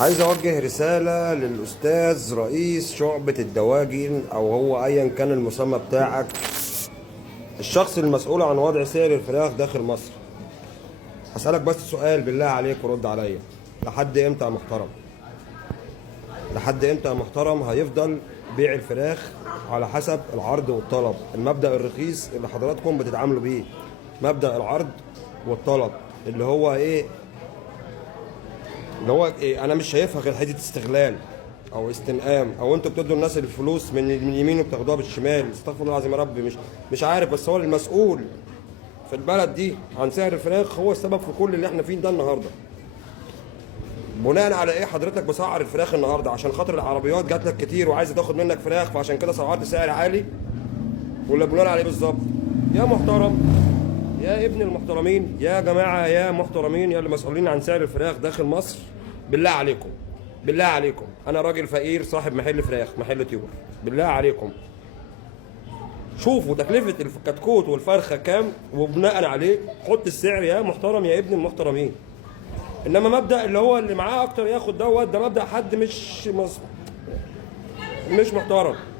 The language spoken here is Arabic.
عايز اوجه رسالة للاستاذ رئيس شعبة الدواجن او هو ايا كان المسمى بتاعك، الشخص المسؤول عن وضع سعر الفراخ داخل مصر. هسألك بس سؤال بالله عليك ورد عليا. لحد امتى يا محترم؟ لحد امتى يا محترم هيفضل بيع الفراخ على حسب العرض والطلب؟ المبدأ الرخيص اللي حضراتكم بتتعاملوا بيه، مبدأ العرض والطلب، اللي هو ايه؟ اللي هو إيه؟ انا مش شايفها غير حته استغلال او استنقام، او انتوا بتدوا الناس الفلوس من اليمين وبتاخدوها بالشمال. استغفر الله العظيم يا رب. مش عارف، بس هو المسؤول في البلد دي عن سعر الفراخ هو السبب في كل اللي احنا فيه ده النهارده. بناء على ايه حضرتك بسعر الفراخ النهارده؟ عشان خاطر العربيات جات لك كتير وعايزه تاخد منك فراخ فعشان كده سعرت سعر عالي؟ ولا بناء على ايه بالظبط؟ يا محترم، يا ابن المحترمين، يا جماعه يا محترمين، يا اللي مسؤولين عن سعر الفراخ داخل مصر، بالله عليكم، بالله عليكم، انا راجل فقير صاحب محل فراخ، محل طيور، بالله عليكم شوفوا تكلفه الكتكوت والفرخه كام وبناء عليه حط السعر يا محترم يا ابن المحترمين. انما مبدا اللي هو اللي معاه اكتر ياخد دوت، ده مبدا حد مش محترم.